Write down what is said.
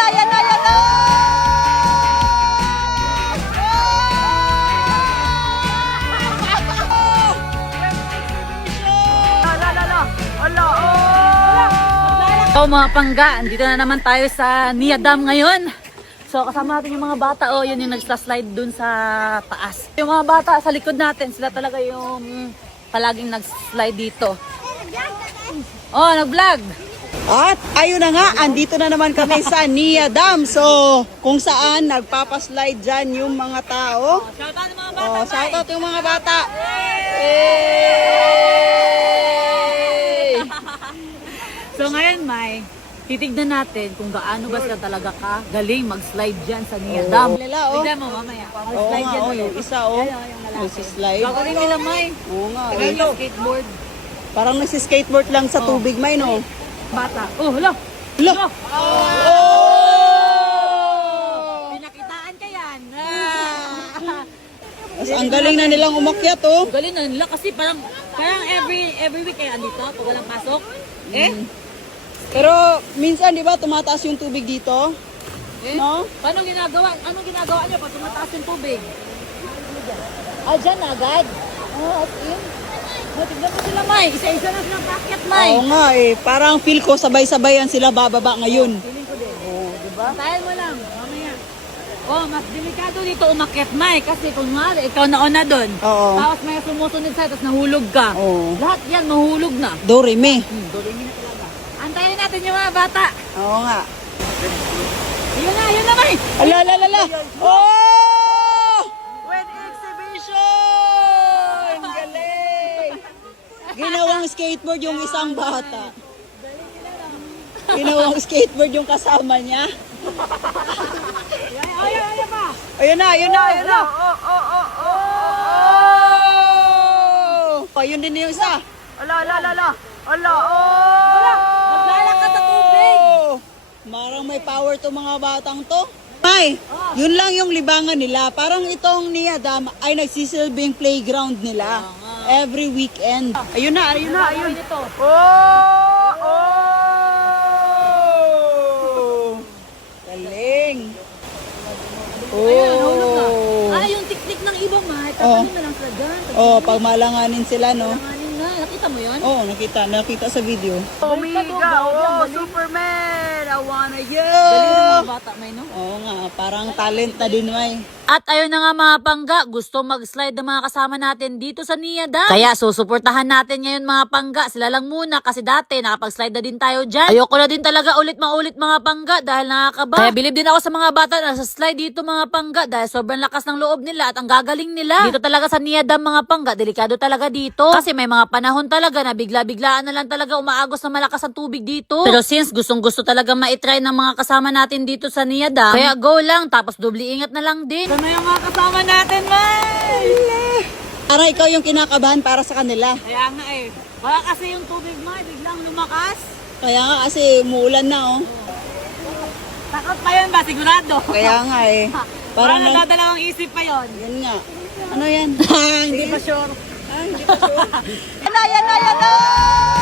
na, yan na, yan na! So mga pangga, andito na naman tayo sa Nia Dam ngayon. So kasama natin yung mga bata, oh, yun yung nagslide dun sa taas. Yung mga bata sa likod natin, sila talaga yung palaging nagslide dito. Oh, nag-vlog! At ayun na nga, andito na naman kami sa Nia Dam. So, kung saan nagpapaslide dyan yung mga tao. Shoutout yung mga bata! Oh, shoutout yung mga bata! So ngayon, May, titignan natin kung gaano ba sila talaga ka galing mag-slide dyan sa Nia Dam. Nila, oh. Tignan mo mamaya. Oo Mag-slide nga, dyan oh, ulit. yung isa, oh. Ayun, yung lalaki. Nagsislide. Gagawin nila, May. Oo nga, Tignan eh. yung skateboard. Parang nagsiskateboard lang sa tubig, may, no? Bata. Oh, hala! Hala! Oh! Pinakitaan ka yan. Mas ang galing na nilang umakyat, oh. Galing na nila kasi parang every week kayo andito pag walang pasok. Pero minsan, di ba, tumataas yung tubig dito? No? Paano ginagawa? Anong ginagawa niyo pag tumataas yung tubig? Ah, dyan na agad. Oh, as in. Oh, tignan mo sila, May. Isa-isa na silang packet, May. Oo nga, eh. Parang feel ko sabay-sabayan sila bababa ngayon. Feeling ko din. Oo, diba? Tahan mo lang. Mamaya. Oh, mas delikado dito umakyat, May. Kasi kung nga, ikaw nauna doon. Oo. Tapos may sumusunod sa'yo, tapos nahulog ka. Oo. Lahat yan, mahulog na. Dorime. Doremi na talaga. Antayin natin yung mga bata. Oo nga. Yun na, May. Ala, ala, ala. Oh! With exhibition! Galing! Ginawang skateboard yung isang bata. Ginawang skateboard yung kasama niya. Ay pa. Ayun na, ayun na, ayun na. Oh! Ayun din yung isa. Ala, ala, ala, ala. Ala, oh! Maglalakad sa tubig. Marang may power to mga batang to. Ay, yun lang yung libangan nila. Parang itong Nia Dam ay nagsisilbing playground nila. Every weekend. Ayun na, ayun na, ayun. Oh! Oh! Galing. Oh! Ah, yung teknik ng iba, May. Oh. Tatanin na lang sila dyan. Oh, pagmalanganin sila, no? Tanganin na. Nakita mo yun? Oh, nakita sa video. Omega, oh, Superman, I wanna you. Galing ng mga bata, May, no? Oo nga, parang talent na din, May. At ayun na nga mga pangga, gusto mag-slide ng mga kasama natin dito sa Nia Dam. Kaya susuportahan natin ngayon mga pangga. Sila lang muna kasi dati nakapag-slide na din tayo dyan. Ayoko na din talaga ulit mga pangga dahil nakakaba. Kaya bilib din ako sa mga bata na sa slide dito mga pangga dahil sobrang lakas ng loob nila at ang gagaling nila. Dito talaga sa Nia Dam mga pangga, delikado talaga dito. Kasi may mga panahon talaga na bigla-biglaan na lang talaga umaagos na malakas ang tubig dito. Pero since gustong-gusto talaga ma-try ng mga kasama natin dito sa Nia Dam, kaya go lang tapos doble ingat na lang din. Ano yung mga kasama natin, May? Para ikaw yung kinakabahan para sa kanila. Kaya nga eh. Baka kasi yung tubig mo biglang lumakas. Kaya nga kasi umuulan na, oh. Takot pa yun ba? Sigurado. Kaya nga eh. Parang Parang nadadalawang isip pa yun. yan nga. Ano yan? Hindi pa sure. Ay, hindi pa sure. Yan na, yan na, yan na!